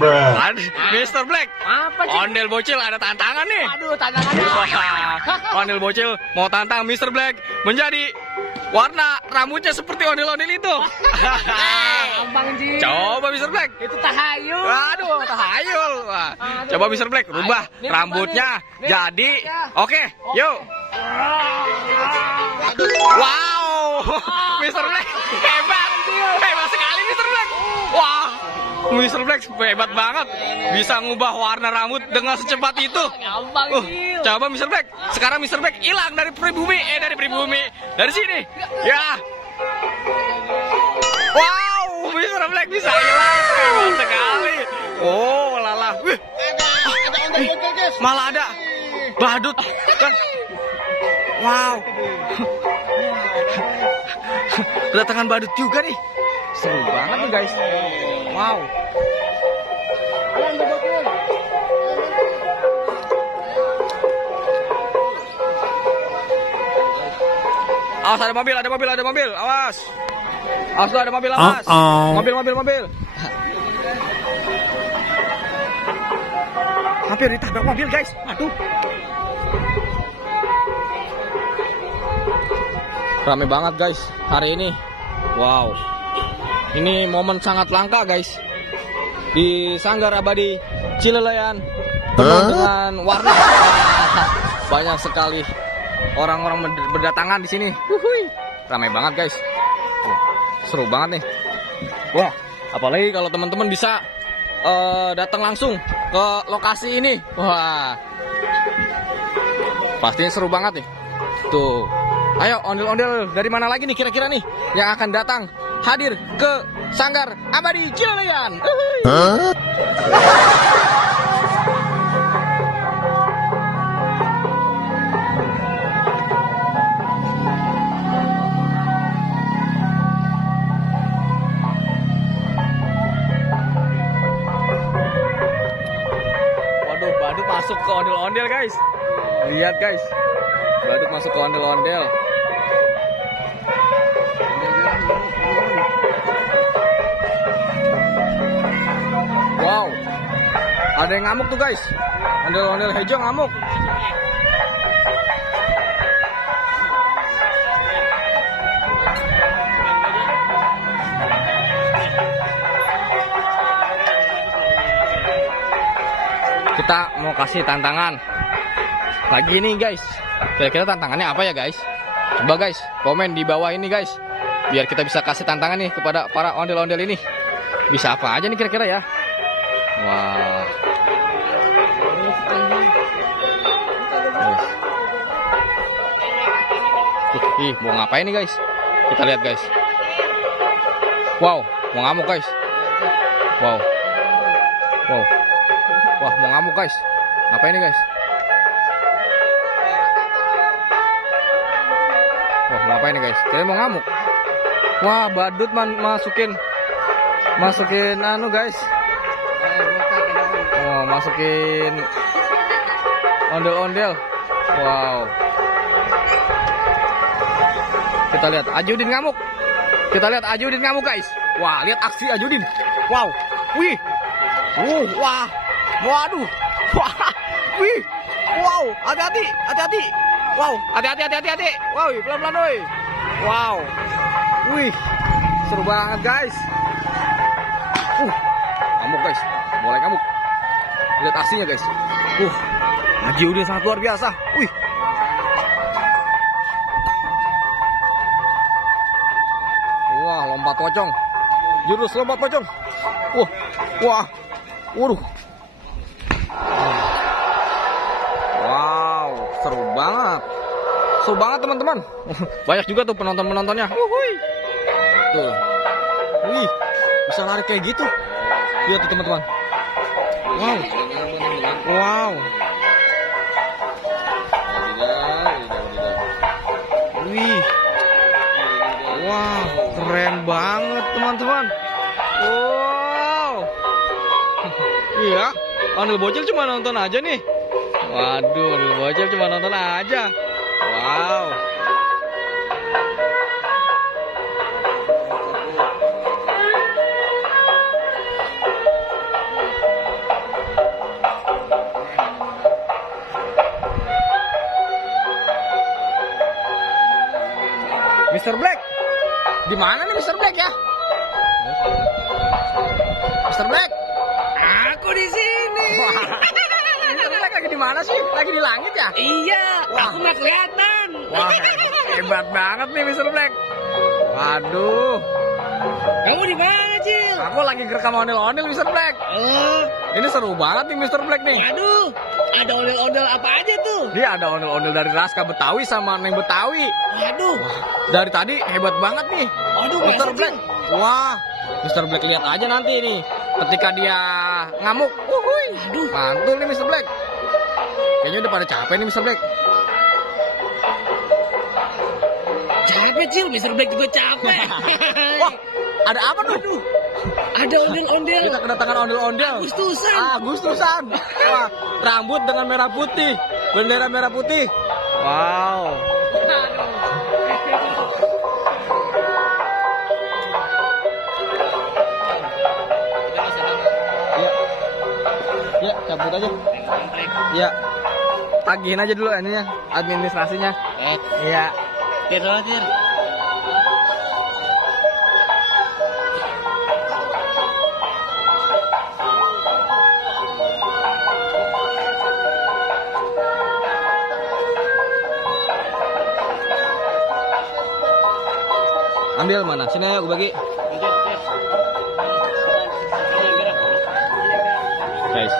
Wah, Mr. Black. Apa sih? Ondel bocil ada tantangan nih. Aduh, tantangannya. Ondel bocil mau tantang Mr. Black menjadi warna rambutnya seperti ondel-ondel itu. Gampang Ji. Coba Mr. Black. Itu tahayul. Aduh, tahayul. Wah, coba Mr. Black rubah Nih, rambutnya nih. jadi. Ya. Oke, yuk. Wow, Mr. Black hebat. Hebat sekali Mr. Black. Wah, Mr. Black hebat banget. Bisa ngubah warna rambut dengan secepat itu. Gampang Ji. Coba Mr. Black. Sekarang Mr. Black hilang dari pribumi. Dari sini. Ya. Wow, Mr. Black bisa hilang. Hebat sekali. Oh, lala. Wih. Malah ada badut. Wow. Kedatangan badut juga nih. Seru banget nih guys. Wow. Awas ada mobil. Awas. Awas ada mobil, awas. Mobil. Hampir ditabrak mobil guys. Aduh. Rame banget guys hari ini. Wow. Ini momen sangat langka guys. Di Sanggar Abadi Cileleyan penuh dengan warna. Banyak sekali orang-orang berdatangan di sini. Ramai banget guys. Seru banget nih. Wah, apalagi kalau teman-teman bisa datang langsung ke lokasi ini. Wah. Pastinya seru banget nih. Tuh. Ayo ondel-ondel dari mana lagi nih kira-kira nih yang akan datang hadir ke Sanggar Abadi Cileleyan. Waduh, badut masuk ke ondel-ondel guys. Lihat guys. Badut masuk ke ondel-ondel. Wow. Ada yang ngamuk tuh guys. Ondel-ondel hijau ngamuk. Kita mau kasih tantangan lagi nih guys. Kira-kira tantangannya apa ya guys? Coba guys komen di bawah ini guys, biar kita bisa kasih tantangan nih kepada para ondel-ondel ini. Bisa apa aja nih kira-kira ya? Wah. Ih, mau ngapain nih guys? Kita lihat guys. Wow, mau ngamuk guys. Wow. Wah, mau ngamuk guys. Ngapain nih guys? Wah, mau ngapain nih guys? Kalian mau ngamuk? Wah, badut masukin anu guys. Oh, masukin ondel-ondel. Wow. Kita lihat Ajudin ngamuk guys. Wah, lihat aksi Ajudin. Wow. Wih. Wah. Waduh. Wah. Wih. Wow, hati-hati. Wow, hati-hati. Wow, pelan-pelan woi. Wow. Wih. Seru banget guys. Ngamuk guys. Boleh ngamuk. Lihat aksinya guys. Ajudin sangat luar biasa. Wih. Wah, lompat pocong. Jurus lompat pocong. Wah. Waduh. Wow, seru banget. Seru banget teman-teman. Banyak juga tuh penontonnya. Tuh. Wih, bisa lari kayak gitu. Lihat tuh teman-teman. Wow. Wih. Wah, keren banget teman-teman. Wow. Iya, ondel bocil cuma nonton aja nih. Waduh, ondel bocil cuma nonton aja. Wow. mana nih Mr. Black ya? Mr. Black. Aku di sini. Mr. Black lagi di mana sih? Lagi di langit ya? Iya, Wah. aku nggak kelihatan. Wah, hebat banget nih Mr. Black. Waduh, Kamu di mana, Cil? aku lagi ngerekam ondel-ondel Mr. Black. Oh, Ini seru banget nih Mr. Black nih. aduh, ada ondel-ondel apa aja tuh? Dia ada ondel-ondel dari Laska Betawi sama Neng Betawi. Waduh, Dari tadi hebat banget nih aduh, Mr. masa, Black. Cil? Wah, Mr. Black lihat aja nanti nih. Ketika dia ngamuk, Aduh, mantul nih Mr. Black. Kayaknya udah pada capek nih Mr. Black. capek, Cil. Mr. Black juga capek. Wah, ada apa tuh? Ada ondel-ondel. Kita kedatangan ondel-ondel. Agustusan. Agustusan. Wah, rambut dengan merah putih. Bendera merah putih. Wow. Ya. Ya, cabut aja. Ya. Tagihin aja dulu ininya, administrasinya. Iya. Tir. Ambil mana? Sini ayo gue bagi. Guys.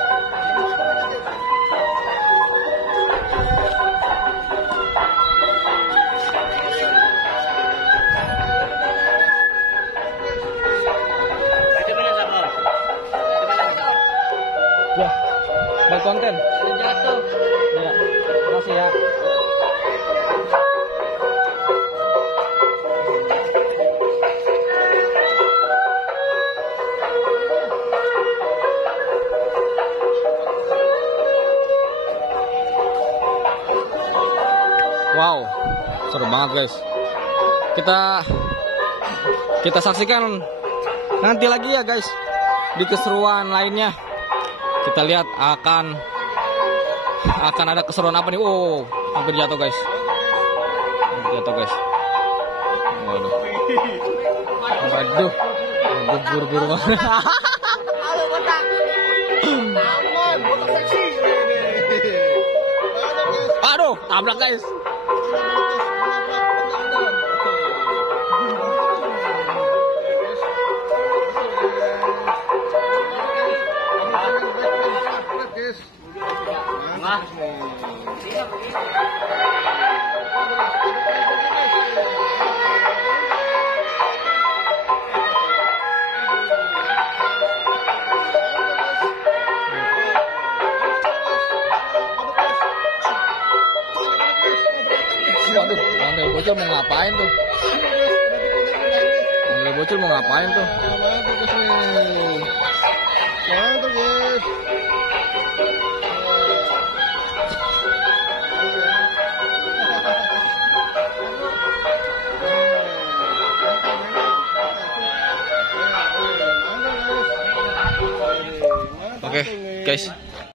Wah, buat konten. Jatuh. Ya, makasih ya. Wow, seru banget guys. Kita saksikan nanti lagi ya guys di keseruan lainnya. Kita lihat akan ada keseruan apa nih? Oh, hampir jatuh guys. Hampir jatuh guys. Waduh. Waduh. Buru-buru banget. Aduh, tabrak guys. Waduh, Ondel Bocil mau ngapain tuh? Ondel Bocil mau ngapain tuh? Oke, guys.